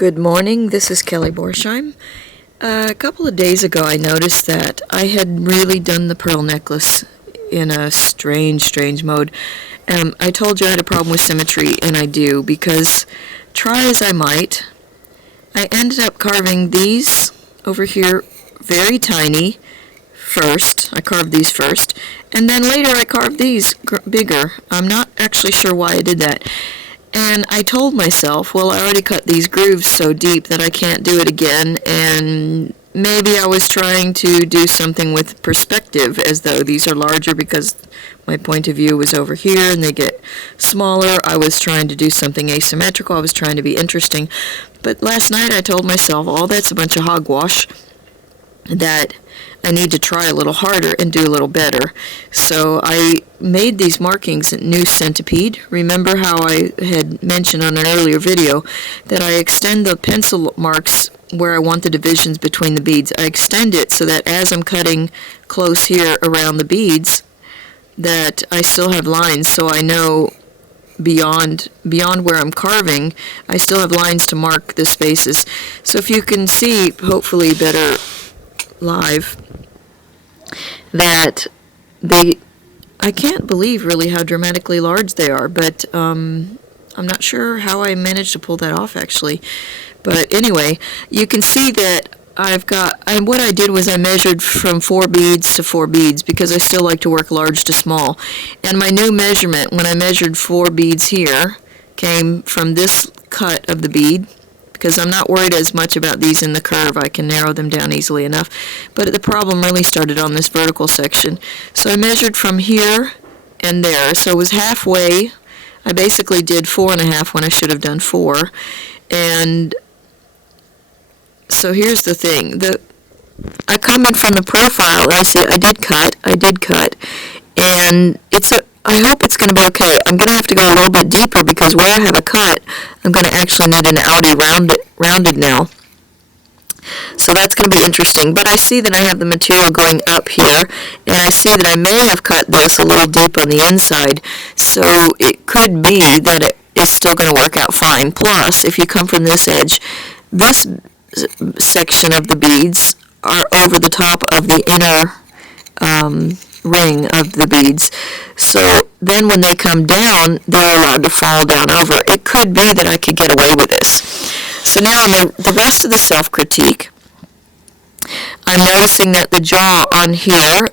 Good morning, this is Kelly Borsheim. A couple of days ago I noticed that I had really done the pearl necklace in a strange mode. I told you I had a problem with symmetry, and I do, because try as I might, I ended up carving these over here very tiny first. I carved these first, and then later I carved these bigger. I'm not actually sure why I did that. And I told myself, well, I already cut these grooves so deep that I can't do it again, and maybe I was trying to do something with perspective, as though these are larger because my point of view was over here and they get smaller. I was trying to do something asymmetrical. I was trying to be interesting. But last night I told myself, oh, that's a bunch of hogwash, that I need to try a little harder and do a little better. So I made these markings in New Centipede. Remember how I had mentioned on an earlier video that I extend the pencil marks where I want the divisions between the beads. I extend it so that as I'm cutting close here around the beads, that I still have lines, so I know beyond where I'm carving, I still have lines to mark the spaces. So if you can see, hopefully better live, that I can't believe really how dramatically large they are, but I'm not sure how I managed to pull that off actually. But anyway, you can see that what I did was I measured from 4 beads to 4 beads because I still like to work large to small. And my new measurement, when I measured 4 beads here, came from this cut of the bead, because I'm not worried as much about these in the curve. I can narrow them down easily enough. But the problem really started on this vertical section. So I measured from here and there, so it was halfway. I basically did 4.5 when I should have done 4. And so here's the thing. I come in from the profile and I see I did cut, and I hope it's going to be okay. I'm going to have to go a little bit deeper because where I have a cut, I'm going to actually need an outie rounded now. So that's going to be interesting. But I see that I have the material going up here, and I see that I may have cut this a little deep on the inside. So it could be that it is still going to work out fine. Plus, if you come from this edge, this section of the beads are over the top of the inner ring of the beads. So then when they come down, they're allowed to fall down over. It could be that I could get away with this. So now on the rest of the self-critique, I'm noticing that the jaw on here,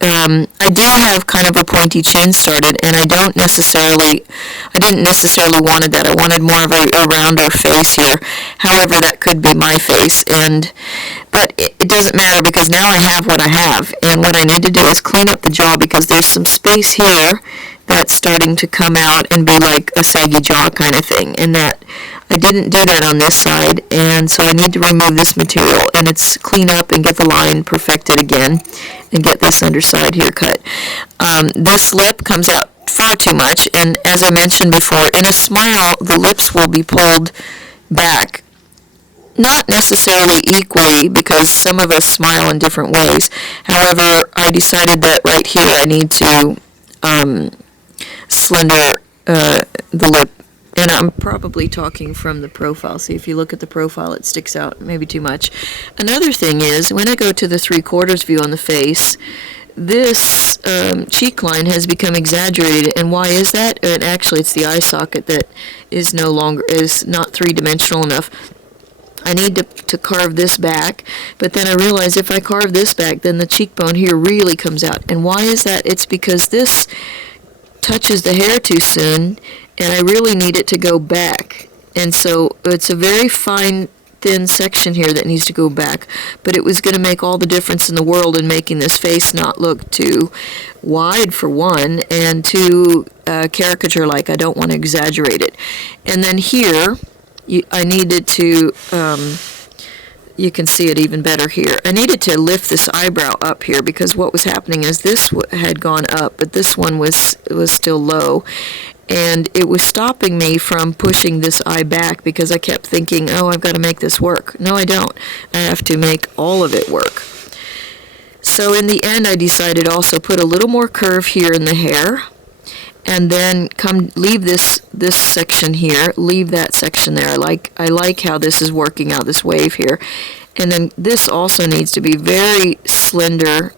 I do have kind of a pointy chin started, and I didn't necessarily wanted that. I wanted more of a rounder face here. However, that could be my face, but it doesn't matter because now I have what I have, and what I need to do is clean up the jaw because there's some space here that's starting to come out and be like a saggy jaw kind of thing, and that I didn't do that on this side, and so I need to remove this material, and it's clean up and get the line perfected again, and get this underside here cut. This lip comes out far too much, and as I mentioned before, in a smile, the lips will be pulled back. Not necessarily equally, because some of us smile in different ways. However, I decided that right here I need to slender the lip. And I'm probably talking from the profile. See, if you look at the profile, it sticks out maybe too much. Another thing is, when I go to the 3/4 view on the face, this cheek line has become exaggerated. And why is that? And actually, it's the eye socket that is not three-dimensional enough. I need to carve this back, but then I realize if I carve this back, then the cheekbone here really comes out. And why is that? It's because this touches the hair too soon, and I really need it to go back. And so it's a very fine, thin section here that needs to go back, but it was going to make all the difference in the world in making this face not look too wide for one, and too caricature-like. I don't want to exaggerate it. And then here, I needed to, you can see it even better here. I needed to lift this eyebrow up here because what was happening is this had gone up, but this one was still low. And it was stopping me from pushing this eye back because I kept thinking, oh, I've got to make this work. No, I don't. I have to make all of it work. So in the end, I decided also put a little more curve here in the hair and then come leave this section here, leave that section there. I like how this is working out, this wave here. And then this also needs to be very slender,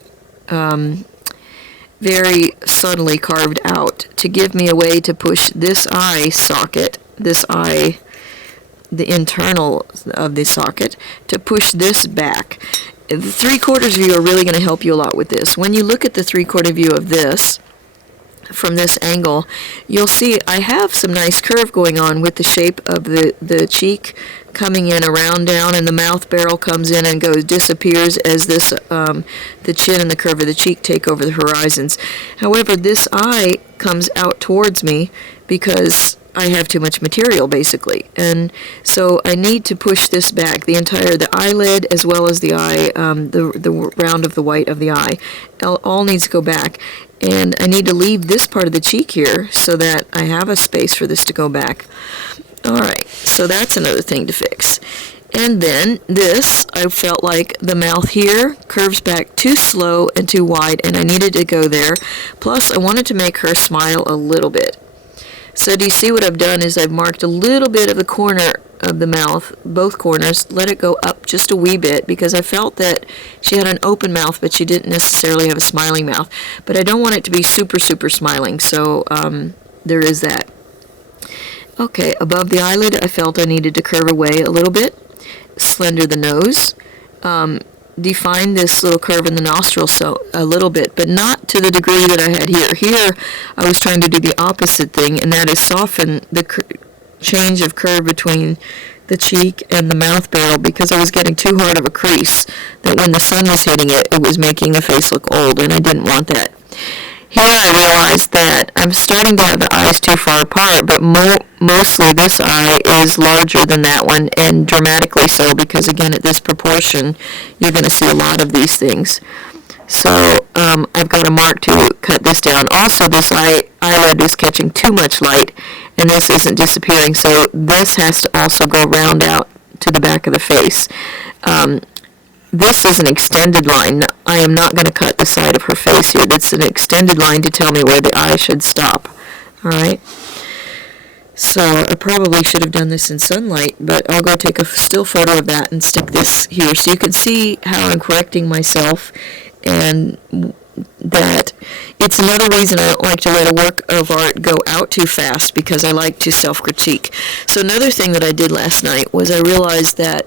very subtly carved out to give me a way to push this eye socket, this eye, the internal of the socket, to push this back. The 3/4 view are really going to help you a lot with this. When you look at the 3/4 view of this, from this angle, you'll see I have some nice curve going on with the shape of the cheek coming in around down, and the mouth barrel comes in and disappears as this the chin and the curve of the cheek take over the horizons. However, this eye comes out towards me because I have too much material, basically, and so I need to push this back. The eyelid as well as the eye, the round of the white of the eye, all needs to go back. And I need to leave this part of the cheek here so that I have a space for this to go back. Alright, so that's another thing to fix. And then this, I felt like the mouth here curves back too slow and too wide, and I needed to go there. Plus, I wanted to make her smile a little bit. So do you see what I've done is I've marked a little bit of the corner of the mouth, both corners, let it go up just a wee bit because I felt that she had an open mouth but she didn't necessarily have a smiling mouth. But I don't want it to be super, super smiling, so there is that. Okay, above the eyelid I felt I needed to curve away a little bit, slender the nose, define this little curve in the nostril so a little bit, but not to the degree that I had here. Here I was trying to do the opposite thing, and that is soften the change of curve between the cheek and the mouth barrel because I was getting too hard of a crease that when the sun was hitting it, it was making the face look old, and I didn't want that. Here I realized that I'm starting to have the eyes too far apart, but mostly this eye is larger than that one, and dramatically so, because again at this proportion you're going to see a lot of these things. So I've got a mark to cut this down. Also, this eyelid is catching too much light, and this isn't disappearing, so this has to also go round out to the back of the face. This is an extended line. I am not going to cut the side of her face here. That's an extended line to tell me where the eye should stop. Alright? So I probably should have done this in sunlight, but I'll go take a still photo of that and stick this here so you can see how I'm correcting myself, and that it's another reason I don't like to let a work of art go out too fast, because I like to self-critique. So another thing that I did last night was I realized that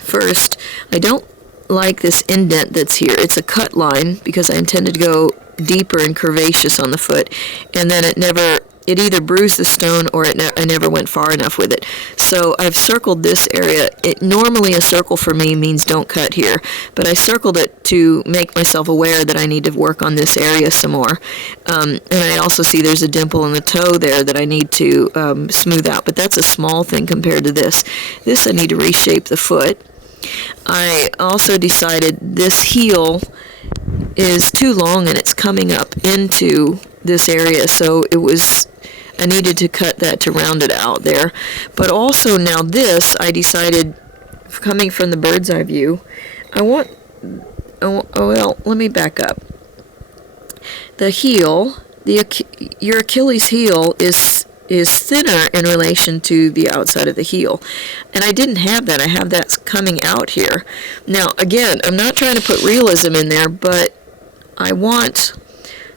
first, I don't like this indent that's here. It's a cut line because I intended to go deeper and curvaceous on the foot, and then it either bruised the stone or I never went far enough with it. So I've circled this area. Normally a circle for me means don't cut here, but I circled it to make myself aware that I need to work on this area some more. And I also see there's a dimple in the toe there that I need to smooth out, but that's a small thing compared to this. This I need to reshape the foot. I also decided this heel is too long and it's coming up into this area, so I needed to cut that to round it out there. But also now this, I decided, coming from the bird's eye view, well, let me back up. The heel, your Achilles heel is thinner in relation to the outside of the heel. And I didn't have that. I have that coming out here. Now, again, I'm not trying to put realism in there, but I want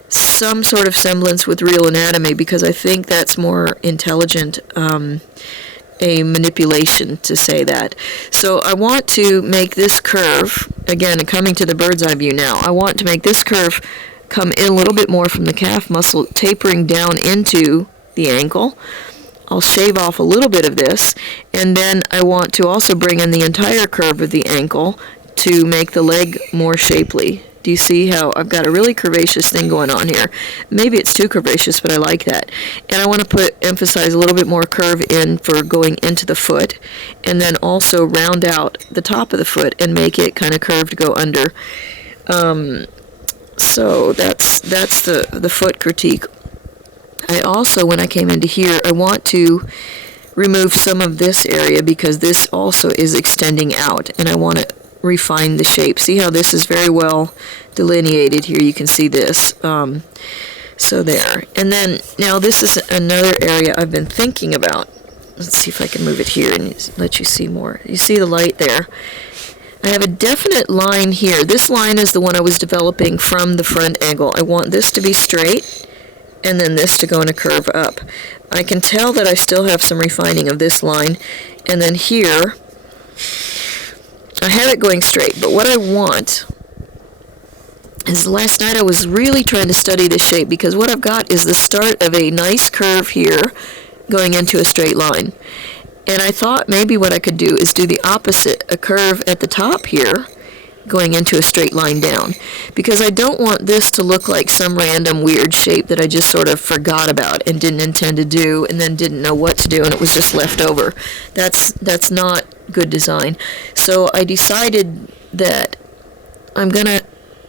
some sort of semblance with real anatomy because I think that's more intelligent, a manipulation to say that. So I want to make this curve, again, coming to the bird's eye view now, I want to make this curve come in a little bit more from the calf muscle, tapering down into the ankle. I'll shave off a little bit of this, and then I want to also bring in the entire curve of the ankle to make the leg more shapely. Do you see how I've got a really curvaceous thing going on here? Maybe it's too curvaceous, but I like that. And I want to emphasize a little bit more curve in for going into the foot, and then also round out the top of the foot and make it kind of curved to go under. So that's the foot critique. I also, when I came into here, I want to remove some of this area because this also is extending out, and I want to refine the shape. See how this is very well delineated here? You can see this. So there. And then, now this is another area I've been thinking about. Let's see if I can move it here and let you see more. You see the light there? I have a definite line here. This line is the one I was developing from the front angle. I want this to be straight, and then this to go in a curve up. I can tell that I still have some refining of this line, and then here, I have it going straight, but what I want is last night I was really trying to study the shape, because what I've got is the start of a nice curve here going into a straight line. And I thought maybe what I could do is do the opposite, a curve at the top here going into a straight line down, because I don't want this to look like some random weird shape that I just sort of forgot about and didn't intend to do and then didn't know what to do and it was just left over. That's not good design. So I decided that I'm gonna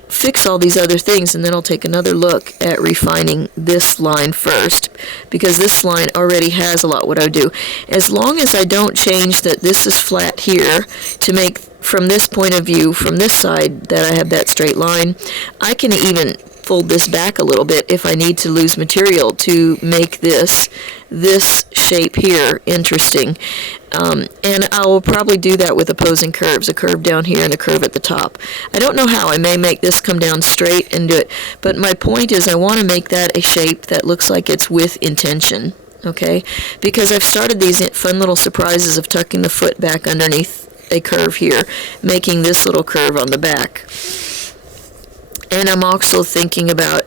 fix all these other things, and then I'll take another look at refining this line first, because this line already has a lot what I do. As long as I don't change that this is flat here to make, from this point of view, from this side, that I have that straight line, I can even fold this back a little bit if I need to lose material to make this shape here interesting. And I will probably do that with opposing curves, a curve down here and a curve at the top. I don't know how. I may make this come down straight and do it, but my point is I want to make that a shape that looks like it's with intention, okay? Because I've started these fun little surprises of tucking the foot back underneath a curve here, making this little curve on the back. And I'm also thinking about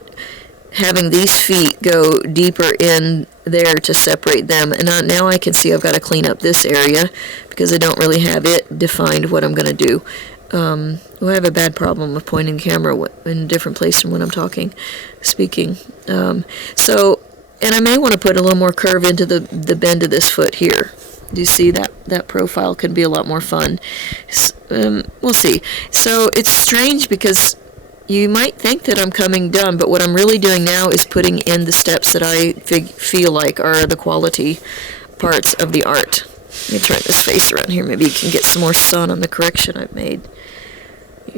having these feet go deeper in there to separate them. And now I can see I've got to clean up this area because I don't really have it defined what I'm going to do. I have a bad problem with pointing the camera in a different place from when I'm speaking. And I may want to put a little more curve into the bend of this foot here. Do you see that profile could be a lot more fun? We'll see. So it's strange because you might think that I'm coming done, but what I'm really doing now is putting in the steps that I feel like are the quality parts of the art. Let me turn this face around here. Maybe you can get some more sun on the correction I've made.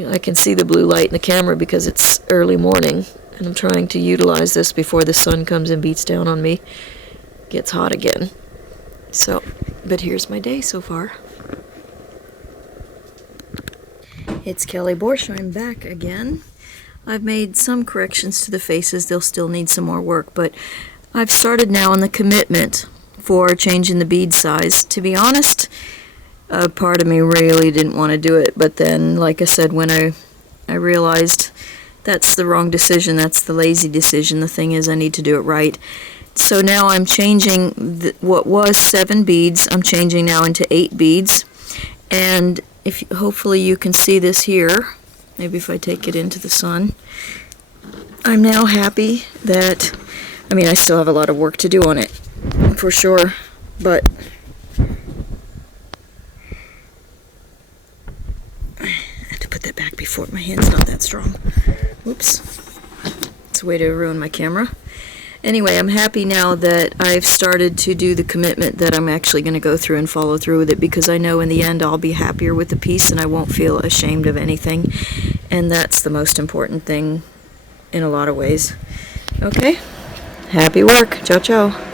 I can see the blue light in the camera because it's early morning, and I'm trying to utilize this before the sun comes and beats down on me. Gets hot again. So, but here's my day so far. It's Kelly Borsheim back again. I've made some corrections to the faces. They'll still need some more work, but I've started now on the commitment for changing the bead size. To be honest, a part of me really didn't want to do it, but then, like I said, when I realized that's the wrong decision, that's the lazy decision, the thing is I need to do it right. So now I'm changing what was 7 beads, I'm changing now into 8 beads, and hopefully you can see this here. Maybe if I take it into the sun. I'm now happy that, I still have a lot of work to do on it, for sure, but I have to put that back before my hand's not that strong. Oops. It's a way to ruin my camera. Anyway, I'm happy now that I've started to do the commitment that I'm actually going to go through and follow through with it, because I know in the end I'll be happier with the piece and I won't feel ashamed of anything, and that's the most important thing in a lot of ways. Okay, happy work. Ciao, ciao.